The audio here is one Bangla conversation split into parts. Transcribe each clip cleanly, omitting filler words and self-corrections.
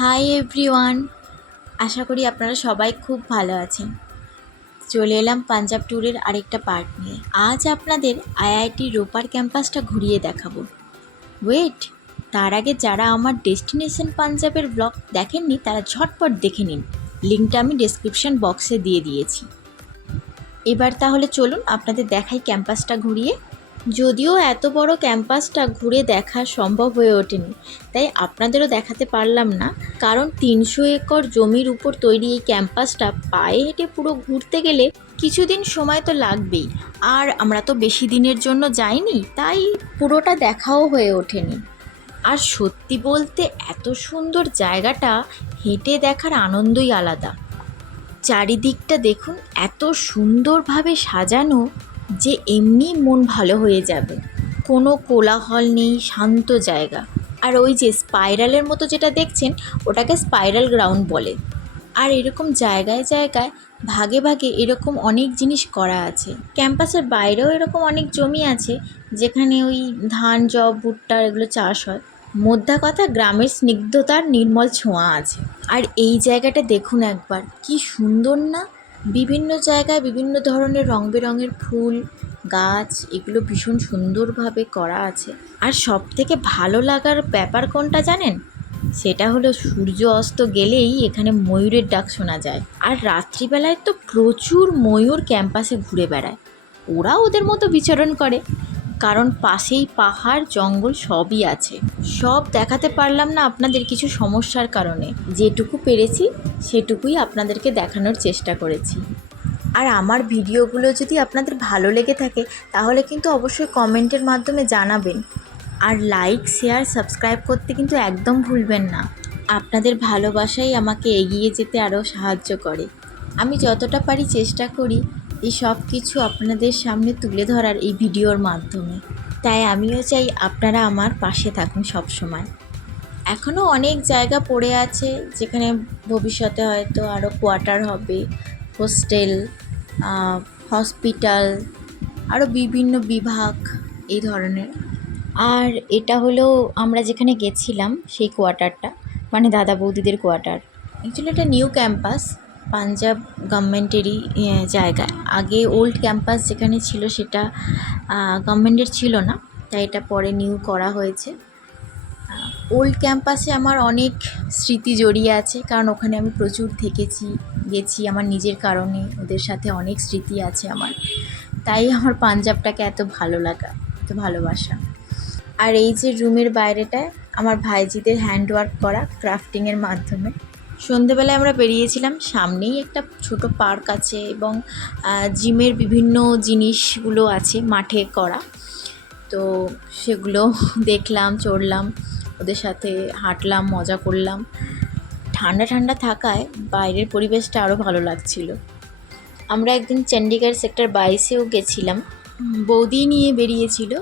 হাই এভরিওয়ান, আশা করি আপনারা সবাই খুব ভালো আছেন। চলে এলাম পাঞ্জাব ট্যুরের আরেকটা পার্ট নিয়ে। আজ আপনাদের আইআইটি রোপার ক্যাম্পাসটা ঘুরিয়ে দেখাবো। ওয়েট, তার আগে যারা আমার ডেস্টিনেশন পাঞ্জাবের ব্লগ দেখেননি তারা ঝটপট দেখে নিন, লিঙ্কটা আমি ডেসক্রিপশন বক্সে দিয়ে দিয়েছি। এবার তাহলে চলুন আপনাদের দেখাই ক্যাম্পাসটা ঘুরিয়ে। যদিও এত বড় ক্যাম্পাসটা ঘুরে দেখা সম্ভব হয়ে ওঠেনি, তাই আপনাদেরও দেখাতে পারলাম না, কারণ 300 একর জমির উপর তৈরি এই ক্যাম্পাসটা পায়ে হেঁটে পুরো ঘুরতে গেলে কিছুদিন সময় তো লাগবেই। আর আমরা তো বেশি দিনের জন্য যাইনি, তাই পুরোটা দেখাও হয়ে ওঠেনি। আর সত্যি বলতে এত সুন্দর জায়গাটা হেঁটে দেখার আনন্দই আলাদা। চারিদিকটা দেখুন, এত সুন্দরভাবে সাজানো যে এমনি মন ভালো হয়ে যাবে। কোনো কোলাহল নেই, শান্ত জায়গা। আর ওই যে স্পাইরালের মতো যেটা দেখছেন, ওটাকে স্পাইরাল গ্রাউন্ড বলে। আর এরকম জায়গায় জায়গায় ভাগে ভাগে এরকম অনেক জিনিস করা আছে। ক্যাম্পাসের বাইরেও এরকম অনেক জমি আছে যেখানে ওই ধান, জব, ভুট্টা এগুলো চাষ হয়। মোদ্দা কথা, গ্রামের স্নিগ্ধতার নির্মল ছোঁয়া আছে। আর এই জায়গাটা দেখুন একবার, কি সুন্দর না! বিভিন্ন জায়গায় বিভিন্ন ধরনের রং বেরঙের ফুল, গাছ, এগুলো ভীষণ সুন্দরভাবে করা আছে। আর সব থেকে ভালো লাগার ব্যাপার কোনটা জানেন? সেটা হলো সূর্য অস্ত গেলেই এখানে ময়ূরের ডাক শোনা যায়। আর রাত্রিবেলায় তো প্রচুর ময়ূর ক্যাম্পাসে ঘুরে বেড়ায়। ওরা ওদের মতো বিচরণ করে, কারণ পাশেই পাহাড়, জঙ্গল সবই আছে। সব দেখাতে পারলাম না আপনাদের কিছু সমস্যার কারণে। যেটুকু পেরেছি সেটুকুই আপনাদেরকে দেখানোর চেষ্টা করেছি। আর আমার ভিডিওগুলো যদি আপনাদের ভালো লেগে থাকে তাহলে কিন্তু অবশ্যই কমেন্টের মাধ্যমে জানাবেন। আর লাইক, শেয়ার, সাবস্ক্রাইব করতে কিন্তু একদম ভুলবেন না। আপনাদের ভালোবাসাই আমাকে এগিয়ে যেতে আরও সাহায্য করে। আমি যতটা পারি চেষ্টা করি এই সব কিছু আপনাদের সামনে তুলে ধরার এই ভিডিওর মাধ্যমে। তাই আমিও চাই আপনারা আমার পাশে থাকুন সব সময়। এখনও অনেক জায়গা পড়ে আছে যেখানে ভবিষ্যতে হয়তো আরও কোয়ার্টার হবে, হোস্টেল, হসপিটাল, আরও বিভিন্ন বিভাগ এই ধরনের। আর এটা হলো আমরা যেখানে গেছিলাম সেই কোয়ার্টারটা, মানে দাদা বৌদিদের কোয়ার্টার। অ্যাকচুয়ালি এটা নিউ ক্যাম্পাস, পাঞ্জাব গভর্নমেন্টেরই জায়গায়। আগে ওল্ড ক্যাম্পাস যেখানে ছিল সেটা গভর্নমেন্টের ছিল না, তাই এটা পরে নিউ করা হয়েছে। ওল্ড ক্যাম্পাসে আমার অনেক স্মৃতি জড়িয়ে আছে, কারণ ওখানে আমি প্রচুর থেকেছি, গেছি আমার নিজের কারণে। ওদের সাথে অনেক স্মৃতি আছে আমার, তাই আমার পাঞ্জাবটাকে এত ভালো লাগা, এত ভালোবাসা। আর এই যে রুমের বাইরেটায় আমার ভাইজিদের হ্যান্ডওয়ার্ক করা ক্রাফটিংয়ের মাধ্যমে। সন্ধেবেলায় আমরা বেরিয়েছিলাম, সামনেই একটা ছোট পার্ক আছে এবং জিমের বিভিন্ন জিনিসগুলো আছে মাঠে করা। তো সেগুলো দেখলাম, চড়লাম, ওদের সাথে হাঁটলাম, মজা করলাম। ঠান্ডা ঠান্ডা থাকায় বাইরের পরিবেশটা আরও ভালো লাগছিল। আমরা একদিন চণ্ডীগড় সেক্টর 22-এও গেছিলাম। বৌদি নিয়ে বেরিয়েছিল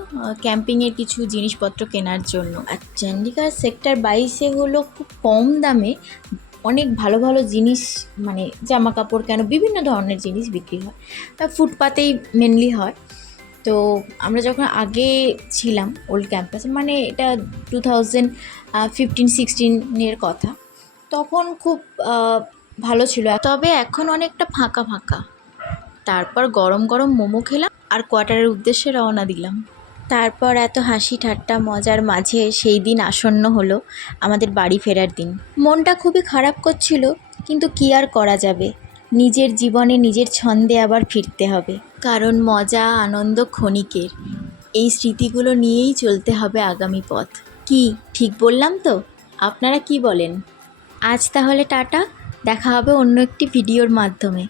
ক্যাম্পিংয়ের কিছু জিনিসপত্র কেনার জন্য। আর চণ্ডীগড় সেক্টর 22-এ হলো খুব কম দামে অনেক ভালো ভালো জিনিস, মানে জামা কাপড় কেন বিভিন্ন ধরনের জিনিস বিক্রি হয়। ফুটপাতেই মেনলি হয়। তো আমরা যখন আগে ছিলাম ওল্ড ক্যাম্পাসে, মানে এটা 2015-16-এর কথা, তখন খুব ভালো ছিল। তবে এখন অনেকটা ফাঁকা ফাঁকা। তারপর গরম গরম মোমো খেলাম আর কোয়ার্টারের উদ্দেশ্যে রওনা দিলাম। তারপর এত হাসি ঠাট্টা মজার মাঝে সেই দিন আসন্ন হলো আমাদের বাড়ি ফেরার দিন। মনটা খুবই খারাপ করছিল, কিন্তু কী আর করা যাবে, নিজের জীবনে নিজের ছন্দে আবার ফিরতে হবে। কারণ মজা আনন্দ ক্ষণিকের, এই স্মৃতিগুলো নিয়েই চলতে হবে আগামী পথ। কি ঠিক বললাম তো? আপনারা কি বলেন? আজ তাহলে টাটা, দেখা হবে অন্য একটি ভিডিওর মাধ্যমে।